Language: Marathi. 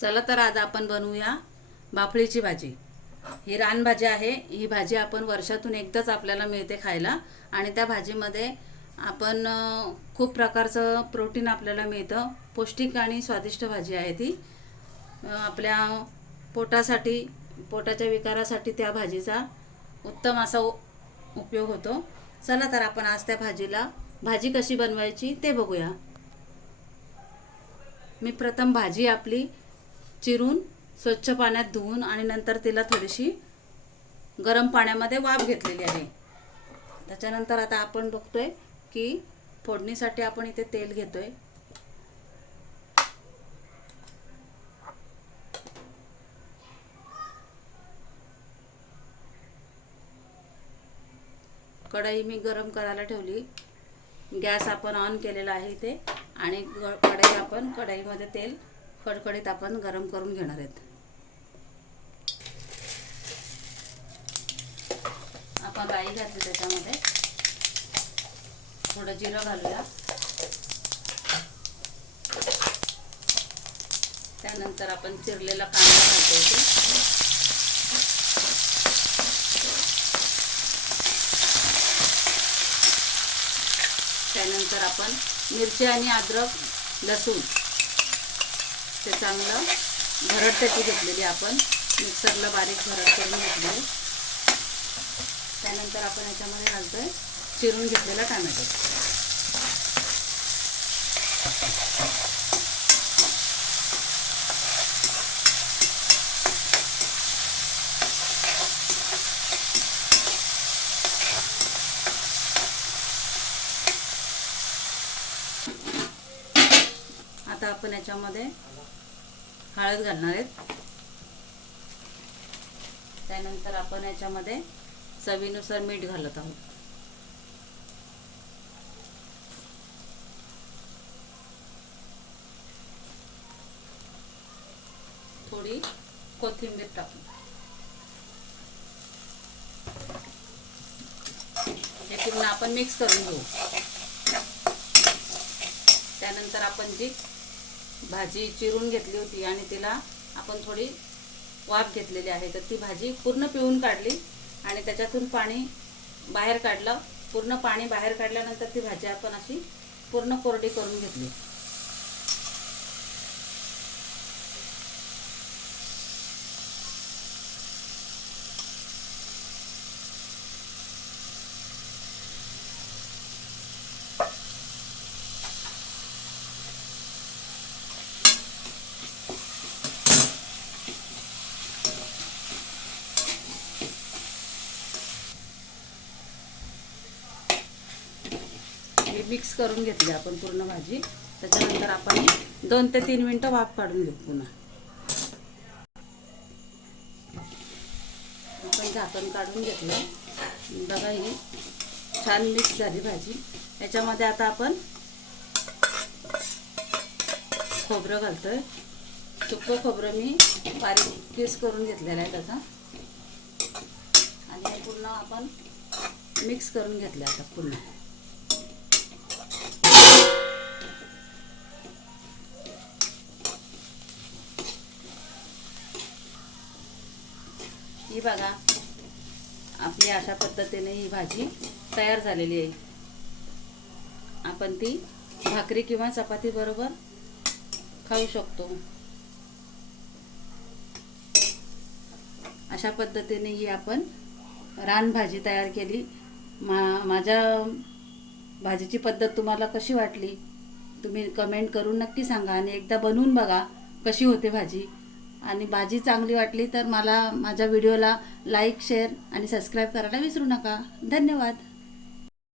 चला तर आज आपण बनवूया बाफळीची भाजी। ही रानभाजी आहे। ही भाजी आपण वर्षातून एकदाच आपल्याला मिळते खायला आणि त्या भाजीमध्ये आपण खूप प्रकारचं प्रोटीन आपल्याला मिळतं। पौष्टिक आणि स्वादिष्ट भाजी आहे ती। आपल्या पोटासाठी पोटाच्या विकारासाठी त्या भाजीचा उत्तम असा उपयोग होतो। चला तर आपण आज त्या भाजी कशी बनवायची ते बघूया। मी प्रथम भाजी आपली चिरून स्वच्छ पाण्यात धुवून आणि नंतर तिला थोडीशी गरम पाण्यामध्ये वाफ घेतलेली आहे। त्याच्यानंतर आता आपण बघतोय की फोडणीसाठी आपण इथे तेल घेतोय। कढई मी गरम करायला ठेवली। गॅस आपण ऑन केलेला आहे इथे आणि कढईमध्ये तेल कडकडीत आपण गरम करून घेणार आहेत। आपण राई घातली, त्याच्यामध्ये थोडं जिरं घालूया। त्यानंतर आपण चिरलेला कांदा घालतो। त्यानंतर आपण मिरची आणि अद्रक लसूण ते चांगलं भरडत्याची घेतलेली आपण मिक्सरला बारीक भरड करून घेतली। त्यानंतर आपण याच्यामध्ये घालतोय चिरून घेतलेला टोमॅटो। आता आपण याच्यामध्ये हळद घालणार आहेत। त्यानंतर आपण याच्यामध्ये चवीनुसार मीठ घालत आहोत। थोडी कोथिंबीर टाकू। हे पूर्ण आपण मिक्स करून घेऊ। त्यानंतर आपण जी भाजी चिरून घेतली होती आणि तिला आपण थोडी वाफ घेतलेली आहे, तर ती भाजी पूर्ण पिळून काढली आणि त्याच्यातून पाणी बाहेर काढलं। पूर्ण पाणी बाहेर काढल्यानंतर ती भाजी आपण अशी पूर्ण कोरडी करून घेतली। मिक्स करून घेतली आपण पूर्ण भाजी। त्याच्यानंतर आपण 2 ते 3 मिनिटं वाफ काढून घेऊ। पुन्हा आपण झाकण काढून घेतलं। बघा ही छान मिक्स झाली भाजी। याच्यामध्ये आता आपण खोबरं घालतोय। सुकं खोबरं मी बारीक पीस करून घेतलेलं आहे त्याचा आणि हे पूर्ण आपण मिक्स करून घेतलं। आता पुन्हा ही बघा आपली अशा पद्धतीने ही भाजी तयार झालेली आहे। आपण ती भाकरी किंवा चपाती बरोबर खाऊ शकतो। अशा पद्धतीने ही आपण रानभाजी तयार केली। माझ्या भाजीची पद्धत तुम्हाला कशी वाटली तुम्ही कमेंट करून नक्की सांगा आणि एकदा बनवून बघा कशी होते भाजी। आणि भाजी चांगली वाटली तर मला माझ्या व्हिडिओला लाईक, शेअर आणि सबस्क्राईब करायला विसरू नका। धन्यवाद।